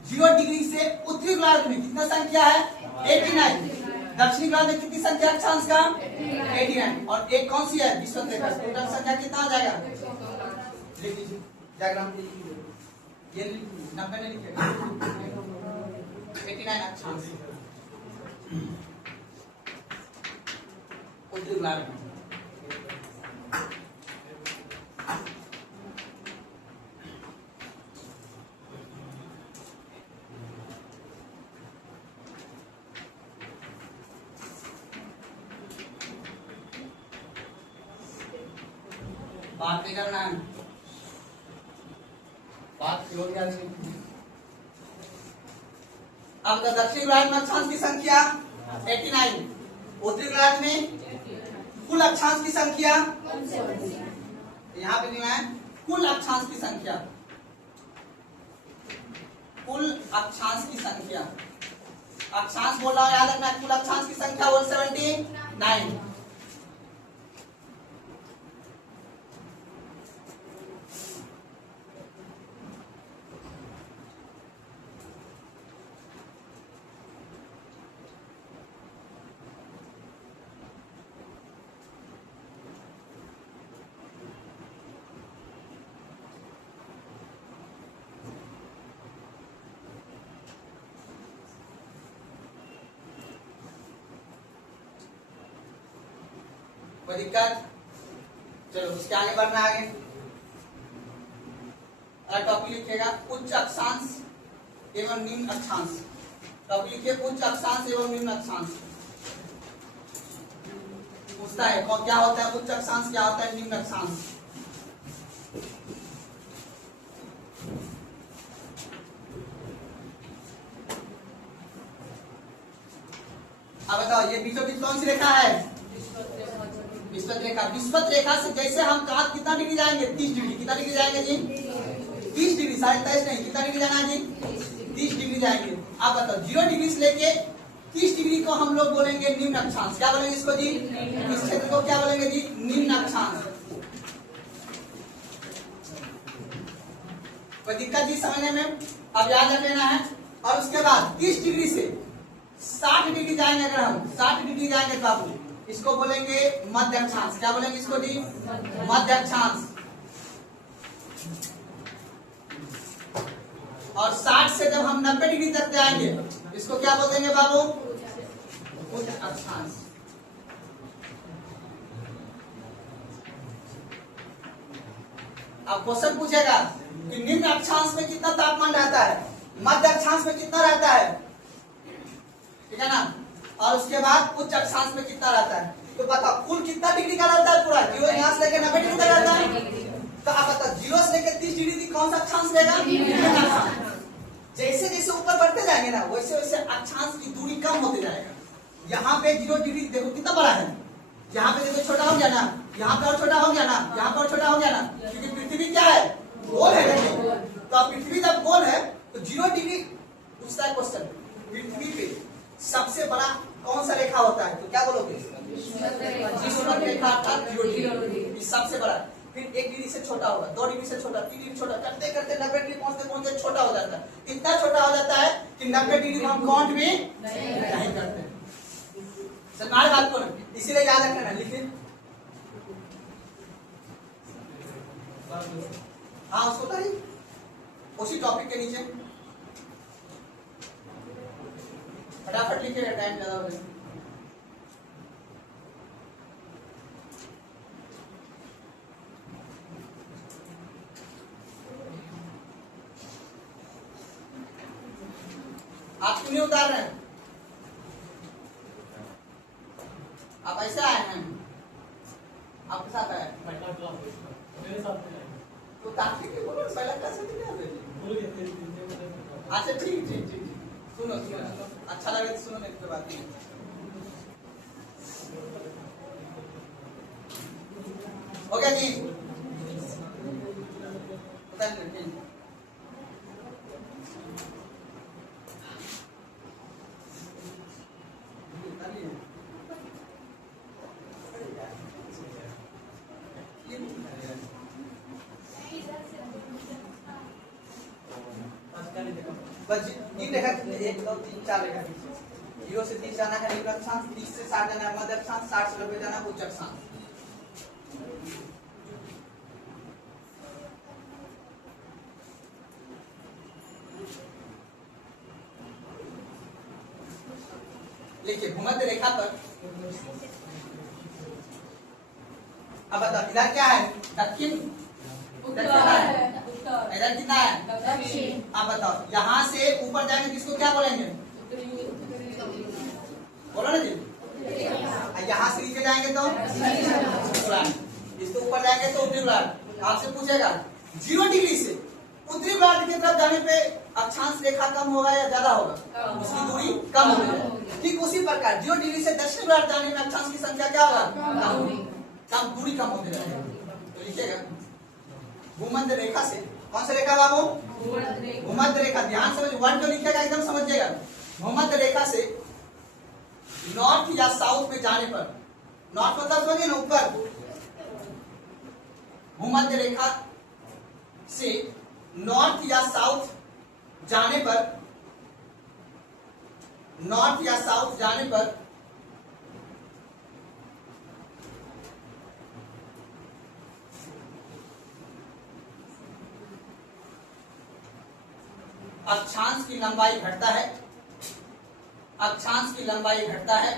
0 डिग्री से उत्तरी गोलार्ध में कितना संख्या है 89, दक्षिणी गोलार्ध में कितनी संख्या अक्षांश का 89, और एक कौन सी है विषुवत रेखा। टोटल संख्या कितना आ जाएगा, लिख लीजिए डायग्राम, ये 90 ने लिखेगा 89 अक्षांश उत्तरी गोलार्ध में। बात नहीं करना है, बात क्यों क्या। अब तो दक्षिण गोलार्ध में अक्षांश की संख्या 89, उत्तरी गोलार्ध में कुल अक्षांश की संख्या, यहाँ पे लिखना है कुल अक्षांश की संख्या, कुल अक्षांश की संख्या। अक्षांश बोल रहा हूं, याद रखना कुल अक्षांश की संख्या 179। कोई दिक्कत, चलो उसके आगे बढ़ना आगे। टॉपिक लिखेगा उच्च अक्षांश एवं निम्न अक्षांश। टॉपिक लिखिए उच्च अक्षांश एवं निम्न अक्षांश। पूछता है क्या होता है उच्च अक्षांश, क्या होता है निम्न अक्षांश। अब बताओ ये बीचों बीच कौन सी रेखा है, विषुवत रेखा। विषुवत रेखा से जैसे हम कहा कितना डिग्री जाएंगे 30 डिग्री, कितना डिग्री जाएंगे जी 30 डिग्री, 23.5 नहीं, कितना डिग्री जाना है जी 30 डिग्री जाएंगे। अब बताओ 0 डिग्री से लेके 30 डिग्री को हम लोग बोलेंगे निम्न अक्षांश। क्या बोलेंगे इसको जी, इस क्षेत्र को क्या बोलेंगे जी निम्न अक्षांश। कोई दिक्कत जी समझने में, अब याद रख लेना है। और उसके बाद 30 डिग्री से 60 डिग्री जाएंगे, अगर हम 60 डिग्री जाएंगे बाबू इसको बोलेंगे मध्य अक्षांश। क्या बोलेंगे इसको जी मध्य अक्षांश। और 60 से जब हम 90 डिग्री तक जाएंगे इसको क्या बोल देंगे बाबू उच्च अक्षांश। अब क्वेश्चन पूछेगा कि निम्न अक्षांश में कितना तापमान रहता है, मध्य अक्षांश में कितना रहता है, ठीक है ना। और उसके बाद उच्च अक्षांश में कितना रहता है, तो बताओ कुल कितना डिग्री का रहता है पूरा, 0 यहाँ से लेकर 90 डिग्री तक रहता है। तो आप बताओ 0 से लेकर 30 डिग्री तक कौन सा अक्षांश रहेगा। जैसे जैसे ऊपर बढ़ते जाएंगे ना वैसे वैसे अक्षांश की दूरी कम होते जाएगा। यहाँ पे 0 डिग्री देखो कितना बड़ा है, यहाँ पे देखो छोटा हो गया ना, यहाँ पे और छोटा हो गया ना, यहाँ पे और छोटा हो गया ना, क्योंकि पृथ्वी क्या है गोल है। तो पृथ्वी जब गोल है तो 0 डिग्री पूछता है क्वेश्चन, पृथ्वी पे सबसे बड़ा कौन सा रेखा होता है, तो क्या बोलोगे विषुवत रेखा अर्थात 0 डिग्री सबसे बड़ा। फिर 1 डिग्री से छोटा होगा, 2 डिग्री से छोटा, 3 डिग्री छोटा, करते करते 90 डिग्री पहुंचते पहुंचते छोटा हो जाता है। इतना छोटा हो जाता है कि 90 डिग्री हम काउंट भी नहीं करते। हमारी बात को इसीलिए याद रखना, लिखिए हाँ उसको तो उसी टॉपिक के नीचे फटाफट लिखिएगा, टाइम ज्यादा हो जाए। आप क्यों नहीं उतार रहे हैं, आप ऐसे आए हैं, आपके साथ आए मेरे साथ तो ताकि के बोलो पहला क्लास में क्या है। अच्छा ठीक ठीक ठीक सुनो सुनो, अच्छा लगे तो सुनो, नहीं तो बात नहीं। हो गया जी? पता नहीं बस तीन रेखा, 1 2 3 4 रेखा 0 से 30 जाना है निम्न अक्षांश, 30 से 60 जाना है मध्य अक्षांश, 60 से 90 जाना है उच्च अक्षांश। लिखिए भूमध्य रेखा पर, अब बताओ इधर क्या है? दक्षिण, इधर कितना है? दक्षिण। अब बताओ यहाँ से ऊपर जाएंगे किसको क्या बोलेंगे? बोलो ना जी। यहाँ से नीचे जाएंगे तो इसके ऊपर जाएंगे तो उत्तरी गोलार्ध। आपसे पूछेगा 0 डिग्री से उत्तरी गोलार्ध की तरफ जाने पे अक्षांश रेखा कम होगा या ज्यादा होगा? उसकी दूरी कम होगी। ठीक उसी प्रकार 0 डिग्री से दक्षिण गोलार्ध जाने में अक्षांश की संख्या क्या होगा? कम, दूरी कम होती रहेगी। तो लिखिएगा भूमध्य रेखा से, कौन सा रेखा बाबू? भूमध्य रेखा। ध्यान समझ, वर्ड जो लिखेगा एकदम समझिएगा। भूमध्य रेखा से नॉर्थ या साउथ में जाने पर, नॉर्थ मतलब समझिए ना ऊपर, भूमध्य रेखा से नॉर्थ या साउथ जाने पर, नॉर्थ या साउथ जाने पर अक्षांश की लंबाई घटता है, अक्षांश की लंबाई घटता है।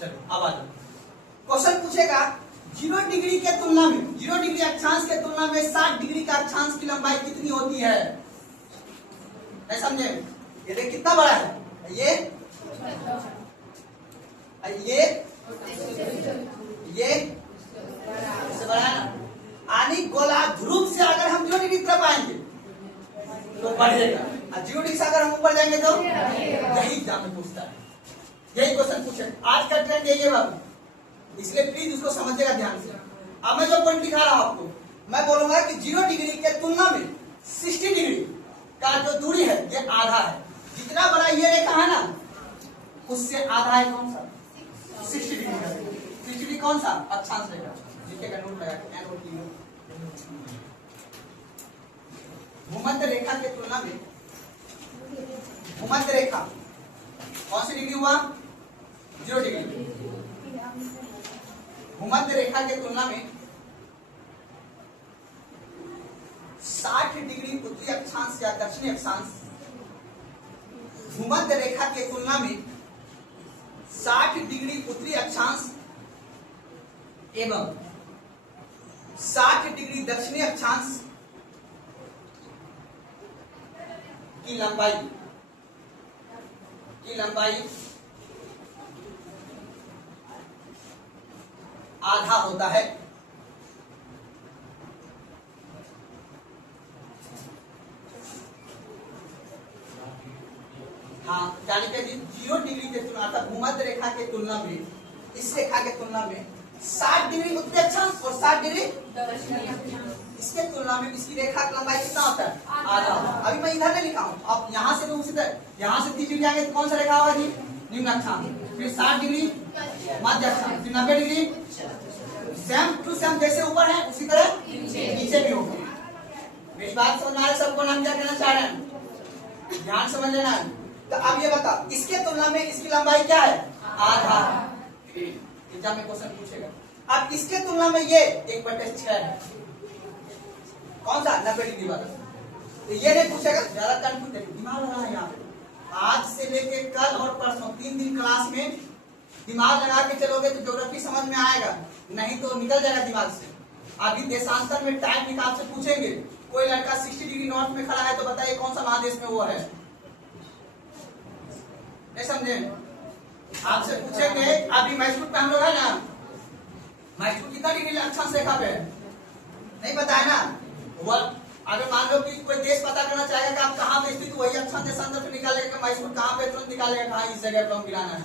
चलो अब आ जाओ, क्वेश्चन पूछेगा 0 डिग्री के तुलना में, 0 डिग्री अक्षांश के तुलना में 60 डिग्री का अक्षांश की लंबाई कितनी होती है? समझे? ये देख कितना बड़ा है, ये इससे बड़ा है ना। आनी गोला ध्रुव से अगर हम 0 डिग्री तरफ आएंगे तो बढ़ेगा, और 0 डिग्री से अगर हम ऊपर जाएंगे तो यही एग्जाम में पूछता है, यही क्वेश्चन पूछे। आज का ट्रेंड यही है बाबू, इसलिए प्लीज उसको समझिएगा ध्यान से। अब मैं जो पॉइंट दिखा रहा हूं आपको, मैं बोलूंगा कि 0 डिग्री के तुलना में 60 डिग्री का जो दूरी है ये आधा है। जितना बड़ा ये रेखा है ना उससे आधा है कौन सा? 60 डिग्री का। 60 डिग्री कौन सा? अक्षांश रेखा। लिखिएगा नोट लगा के, भूमध्य रेखा के तुलना में, भूमध्य रेखा कौन सी डिग्री हुआ? 0 डिग्री। भूमध्य रेखा के तुलना में 60 डिग्री उत्तरी अक्षांश या दक्षिणी अक्षांश, भूमध्य रेखा के तुलना में 60 डिग्री उत्तरी अक्षांश एवं 60 डिग्री दक्षिणी अक्षांश की लंबाई आधा होता है। हाँ, यानी कि 0 डिग्री के तुलना, अर्थात भूमध्य रेखा के तुलना में, इस रेखा के तुलना में 60 डिग्री उत्तरी अक्षांश और 60 डिग्री इसके तुलना में इसकी रेखा की लंबाई कितना होता है? आधा। अभी मैं इधर नहीं लिखा हूँ, अब यहाँ से तो उसी तरह, यहाँ से 30 डिग्री आगे तो कौन सा रेखा होगा जी? निम्न अक्षांश। फिर 60 डिग्री मध्य अक्षांश, फिर 90 डिग्री सेम टू सेम, जैसे ऊपर है उसी तरह नीचे भी होगा। मेरी बात समझ में आ रही सबको? नाम क्या कहना चाह रहे हैं, ध्यान समझ लेना है। तो अब ये बता, इसके तुलना में इसकी लंबाई क्या है? आधा। एग्जाम में क्वेश्चन पूछेगा। अब इसके तुलना में ये 1/6 है, कौन सा? 90 डिग्री वाला। तो ये नहीं पूछेगा, ज्यादा कंफ्यूज है, दिमाग लगा है यहाँ पे। आज से लेके कल और परसों 3 दिन क्लास में दिमाग लगा के चलोगे तो ज्योग्राफी समझ में आएगा, नहीं तो निकल जाएगा दिमाग से। अभी देशांतर में टाइम निकाल से पूछेंगे, कोई लड़का 60 डिग्री नॉर्थ में खड़ा है तो बताइए कौन सा महादेश में वो है? नहीं समझे? आपसे पूछेंगे, अभी मैसूर पे हम लोग है ना, मैसूर कितना डिग्री अक्षांश रेखा पे है? नहीं पता है ना? अगर मान लो कि कोई देश पता करना चाहेगा कि आप कहाँ पे स्थित, वही अक्षांश देशांतर निकालेगा कि मैसूर कहाँ पे तुरंत निकालेगा कहाँ इस जगह पर हम गिराना है।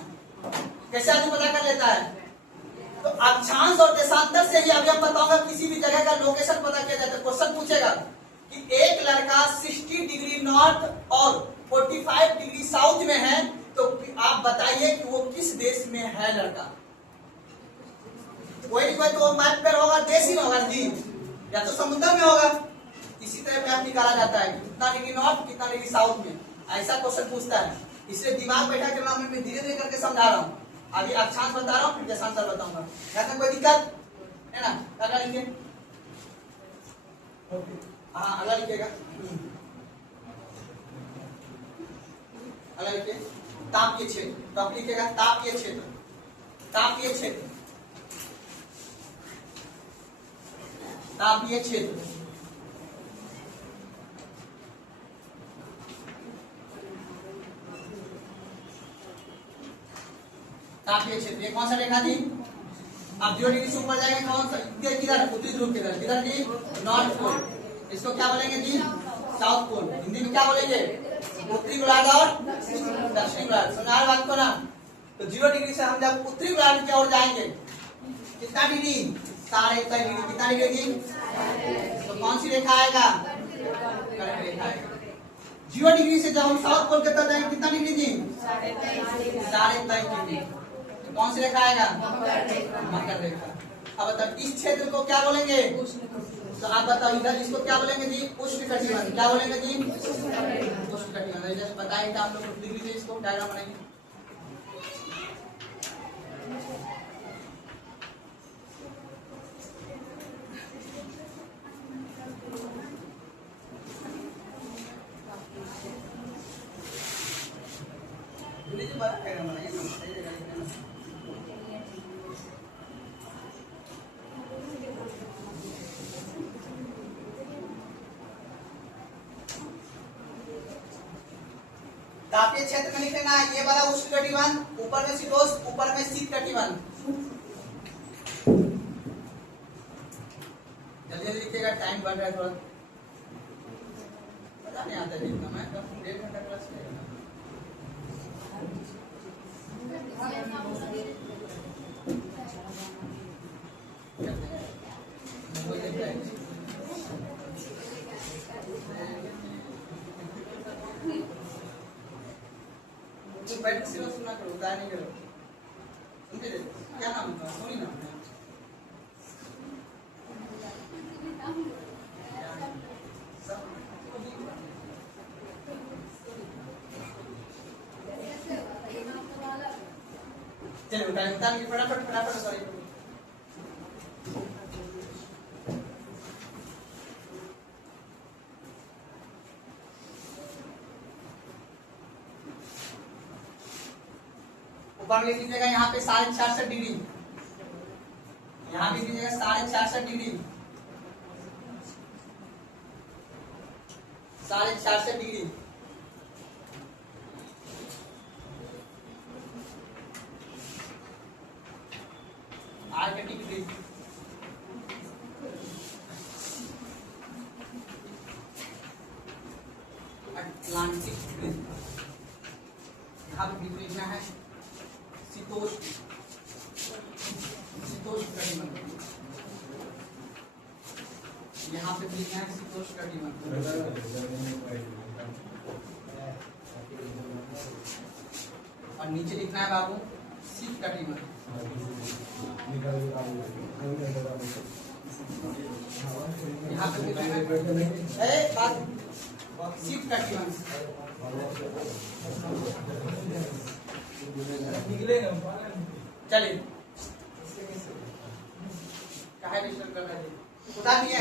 कैसे आदमी पता कर लेता है? तो अक्षांश और देशांतर से ही अभी हम बताऊंगा किसी भी जगह का लोकेशन पता किया जाता है। क्वेश्चन पूछेगा कि एक लड़का 60 डिग्री नॉर्थ और 45 डिग्री साउथ में है, तो आप बताइए कि वो किस देश में है लड़का। वही तो वो मैप पर होगा, देश ही होगा जी, या तो समुद्र में होगा। इसी तरह मैप निकाला जाता है कितना डिग्री नॉर्थ कितना डिग्री साउथ में, ऐसा क्वेश्चन पूछता है। इसलिए दिमाग बैठा के मैं धीरे धीरे करके समझा रहा हूँ। अभी अक्षांश बता रहा हूँ, फिर देशांतर बताऊंगा। क्या कोई दिक्कत है ना? अगला लिखे, हाँ अगला लिखेगा, अगला लिखे तापीय क्षेत्र। तो आप लिखेगा तापीय क्षेत्र, तापीय क्षेत्र, तापीय क्षेत्र। तापीय क्षेत्र ये कौन सा रेखा थी? अब 0 डिग्री से ऊपर जाएंगे कौन सा? किधर? उत्तरी ध्रुव किधर? किधर जी? North pole. इसको क्या बोलेंगे जी? South pole. हिंदी में क्या बोलेंगे? उत्तरी गोलार्ध और दक्षिणी गोलार्ध। समझा बात को ना? तो 0 डिग्री से हम जब उत्तरी गोलार्ध की ओर जाएंगे, कितना डिग्री? 23.5 डिग्री। कितना डिग्री जी? तो कौन सी रेखा आएगा? कर्क रेखा आएगा। 0 डिग्री से जब हम साउथ पोल की तरफ जाएंगे, कितना डिग्री जी? 23.5 डिग्री। कौन सी रेखा आएगा? मकर रेखा। अब बताओ इस क्षेत्र को क्या बोलेंगे? तो आप बताओ इधर इसको क्या बोलेंगे जी? उष्णकटिबंध। क्या बोलेंगे जी? उष्णकटिबंध। जैसे बताएंगे आप लोग डिग्री से इसको डायग्राम बनाएंगे। तापीय क्षेत्र में लिखना है ये वाला उष्णकटिबंध, ऊपर में शीतोष्ण, ऊपर में शीतकटिबंध। जल्दी जल्दी लिखिएगा, टाइम बढ़ रहा है थोड़ा। पता नहीं आता लिखना, मैं कब 1.5 घंटा क्लास लेगा। बैठ के सुना करो, उदार नहीं करो। उनके क्या नाम था? सोनी नाम है। चलिए उतार फटाफट फटाफट सॉरी। ऊपर लिख लीजिएगा यहाँ पे 66.5 डिग्री, यहाँ भी लीजिएगा 66.5 degree, 66.5 degree. Arctic degree, Atlantic degree. यहाँ पे डिग्री लिखना है शीतोष्ण, शीतोष्ण कटिबंध। यहाँ पे लिखना है शीतोष्ण कटिबंध। और नीचे लिखना है बाबू शीत कटिबंध। यहाँ पे लिखना है शीत कटिबंध। चलिए कहा डिस्टर्ब कर रहे थे, उठा दिए।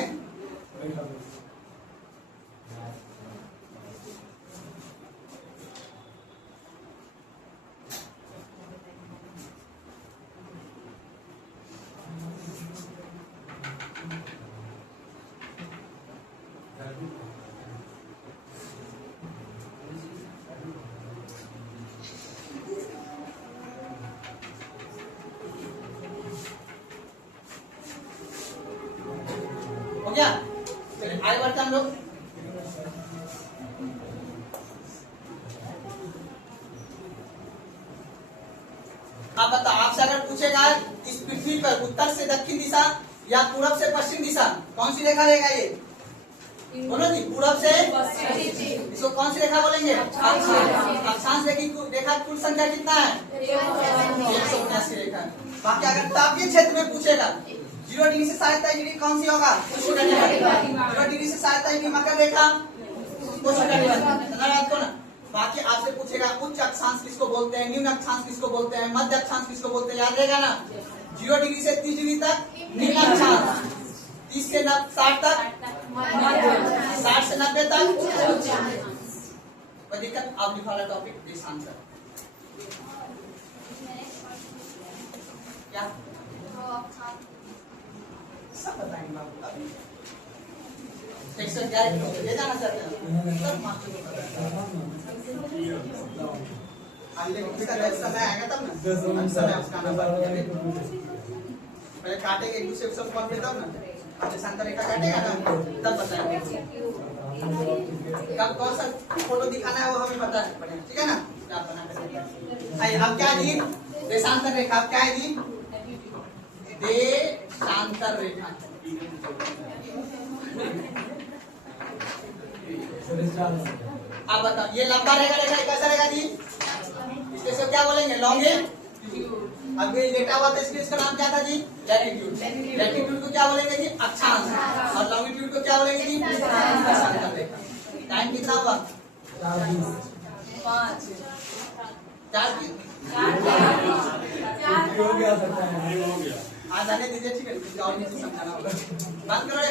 हो गया? चलिए आगे बढ़ते हम लोग। आप बताओ, आपसे अगर पूछेगा इस पृथ्वी पर उत्तर से दक्षिण दिशा या पूरब से पश्चिम दिशा कौन सी रेखा रहेगा ये? बोलो जी, पूरब से इसको कौन सी रेखा बोलेंगे? अक्षांश रेखा कुल संख्या कितना है? 179 रेखा। बाकी अगर तापीय क्षेत्र में पूछेगा 0 डिग्री से 23 डिग्री कौन सी होगा? 0 डिग्री से 23 डिग्री मकर रेखा को ना। बाकी आपसे पूछेगा उच्च अक्षांश किसको बोलते हैं, निम्न अक्षांश किसको बोलते हैं, मध्य अक्षांश किसको बोलते हैं, याद रहेगा ना? 0 डिग्री से 30 डिग्री तक निम्न अक्षांश, 30 से 60 तक, 60 से 90 तक कोई दिक्कत? आप लिखा वाला टॉपिक दिस आंसर क्या सब बताएंगे बाबू। अभी सेक्शन क्या है ले जाना चाहते हैं सब मास्टर को पता है। आगे उसका समय आएगा तब ना, समय उसका नंबर पहले काटेंगे एक दूसरे को सब कॉल पे तब ना, अब शांत रेखा काटेगा ना तब बताएंगे कब कौन सा फोटो दिखाना है वो हमें पता है बढ़िया, ठीक है ना? आप बना कर आइए। अब क्या जी देशांतर रेखा, क्या है जी? देशांतर रेखा। आप बताओ ये लंबा रहेगा रेखा कैसा रहेगा जी? इसके सब क्या बोलेंगे? लॉन्गिट्यूड। अब ये लेटा हुआ था इसलिए इसका नाम क्या था जी? लैटिट्यूड। लैटिट्यूड को क्या बोलेंगे जी? अक्षांश। और लॉन्गिट्यूड को क्या बोलेंगे जी? देशांतर रेखा। टाइम कितना हुआ? 5 आज आने दीजिए, ठीक है? और नहीं समझाना होगा, बंद करो।